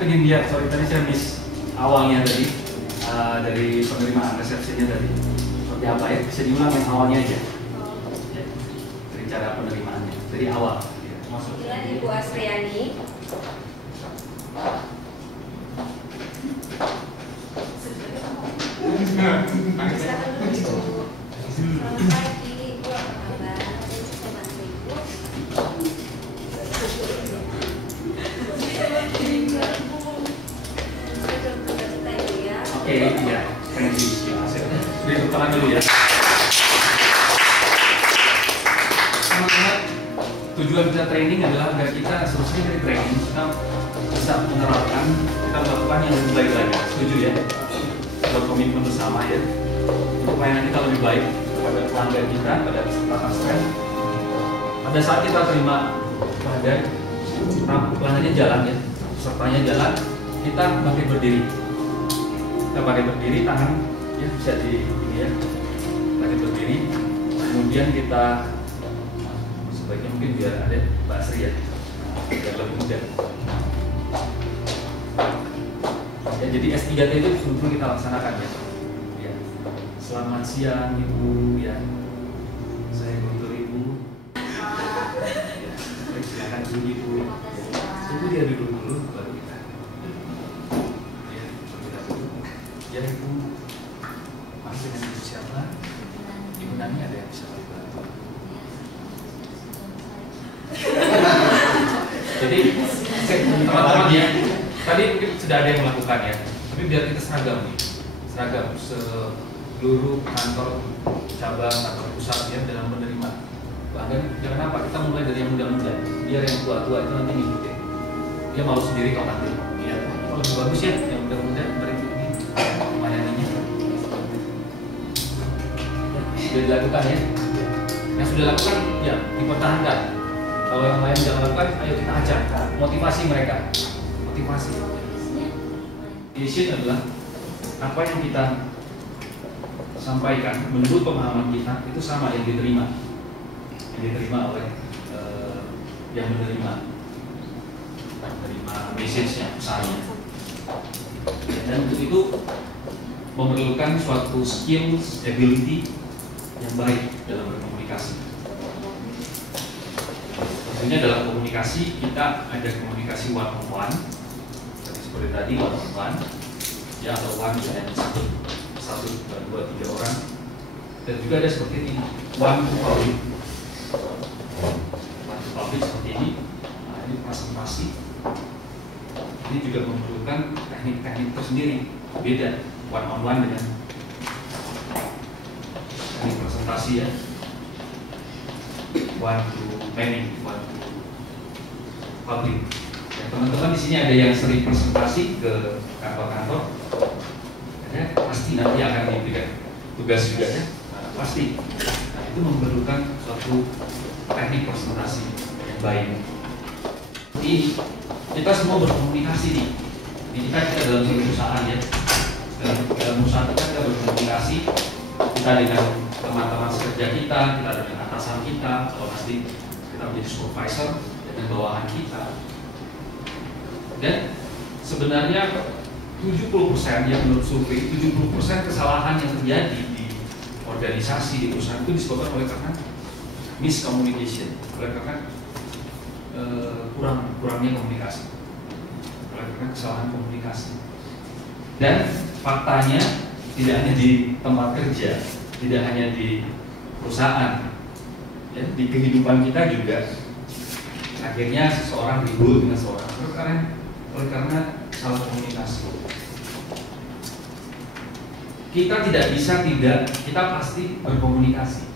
pengen lihat, sorry tadi saya miss awalnya tadi dari penerimaan resepsinya tadi seperti apa ya, bisa diulang yang awalnya aja ya, dari cara penerimaannya dari awal ya. Masuk Ibu Asriani. Selamat pagi, Ibu. Apa kabar? Saya bantu Ibu. Oke, ya, thank you. Beri tepuk tangan dulu ya. Semangat. Tujuan kita training adalah agar kita selesai dari training kita bisa menerapkan, kita melakukan yang lebih baik lagi. Setuju ya? Berkomitmen bersama ya. Untuk pelayanan kita lebih baik kepada pelanggan kita, pada peserta Fast-Track. Pada saat kita terima pelanggan, pelanggannya jalan ya, pesertanya jalan, kita pakai berdiri. Kita pakai berdiri, tangan ya bisa di ini ya, pakai berdiri. Kemudian kita sebaiknya mungkin biar ada Mbak Sri ya, biar lebih mudah. Ya, jadi S3 itu sebelum kita laksanakan ya. Ya. Selamat siang Ibu ya. Saya Guntur Ibu. Ya. Silakan dulu Ibu. Tunggu dia dulu baru kita. Ya, ya Ibu. Masih dengan Ibu siapa? Ibu Nani ada yang bisa bantu. Jadi teman-teman ya, tadi mungkin sudah ada yang melakukan ya, tapi biar kita seragam nih, seragam seluruh kantor cabang atau pusat ya dalam menerima pelanggan. Jangan apa, kita mulai dari yang muda-muda, biar yang tua-tua itu nanti ngikutin. Dia malu sendiri kalau nanti, ya, kalau lebih bagus ya yang muda-muda mereka ini pelayanannya. Sudah dilakukan ya, yang sudah dilakukan ya dipertahankan. Kalau yang lain jangan lakukan, ayo kita ajak, motivasi mereka. Motivasi. Vision adalah apa yang kita sampaikan menurut pemahaman kita itu sama yang diterima oleh yang menerima message-nya, pesannya. Dan untuk itu memerlukan suatu skills, ability yang baik dalam berkomunikasi. Tentunya dalam komunikasi kita ada komunikasi one on one, seperti tadi one on one, ya atau one dengan satu, dua, tiga orang, dan juga ada seperti ini one to public seperti ini. Nah, ini presentasi. Ini juga memerlukan teknik-teknik tersendiri, beda one on one dengan teknik presentasi ya. One to many, one to public. Ya, teman-teman di sini ada yang sering presentasi ke kantor-kantor, ya, pasti nanti akan diberikan tugas juga ya, pasti. Nah, itu memerlukan suatu teknik presentasi yang baik. Jadi kita semua berkomunikasi nih. Ini kita dalam satu perusahaan ya, dalam perusahaan kita berkomunikasi. Kita dengan teman-teman sekerja kita dengan atasan kita, kalau nanti kita menjadi supervisor dengan bawahan kita. Dan sebenarnya 70% yang menurut survei, 70% kesalahan yang terjadi di organisasi, di perusahaan itu disebabkan oleh karena miscommunication, oleh karena kurangnya komunikasi, oleh karena kesalahan komunikasi. Dan faktanya tidak hanya di tempat kerja, tidak hanya di perusahaan, ya, di kehidupan kita juga. Akhirnya seseorang ribut dengan seseorang oleh karena salah komunikasi. Kita tidak bisa kita pasti berkomunikasi.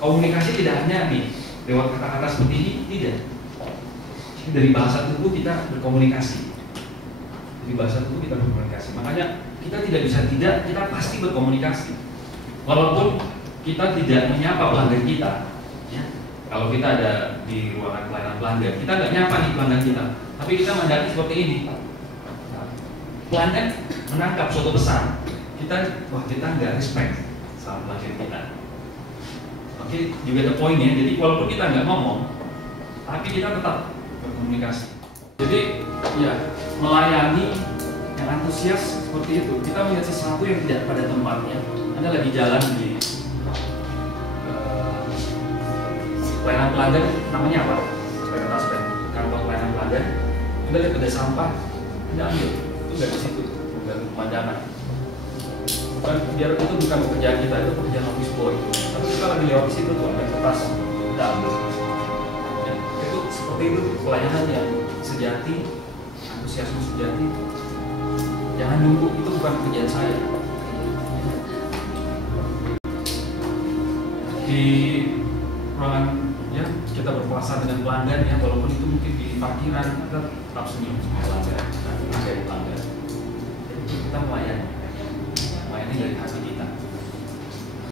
Komunikasi tidak hanya lewat kata-kata seperti ini, tidak. Dari bahasa tubuh kita berkomunikasi. Di bahasa tubuh kita berkomunikasi. Makanya kita tidak bisa kita pasti berkomunikasi. Walaupun kita tidak menyapa pelanggan kita, ya. Kalau kita ada di ruangan pelayanan pelanggan, kita nggak nyapa nih pelanggan kita, tapi kita mendaki seperti ini. Pelanggan menangkap suatu pesan, kita nggak respect sama pelanggan kita. Oke, juga ada poinnya. Jadi walaupun kita nggak ngomong, tapi kita tetap berkomunikasi. Jadi ya melayani yang antusias seperti itu. Kita melihat sesuatu yang tidak pada tempatnya. Anda lagi jalan di pelayanan pelanggan, namanya apa? Sepeda taspen, kantor pelayanan pelanggan. Anda lihat ada sampah, Anda ambil. Itu dari situ, mengganggu pemandangan. Bukan, biar itu bukan pekerjaan kita, itu pekerjaan office boy. Tapi kita lagi lewat di situ tuh, ambil kertas, kita ambil. Ya, itu seperti itu pelayanan yang sejati, antusiasme sejati. Jangan nunggu, itu bukan pekerjaan saya. Di ruangan ya kita berpuasa dengan pelanggan ya, walaupun itu mungkin di parkiran, kita tetap senyum sama pelanggan, dari pelanggan. Jadi kita melayani dari hati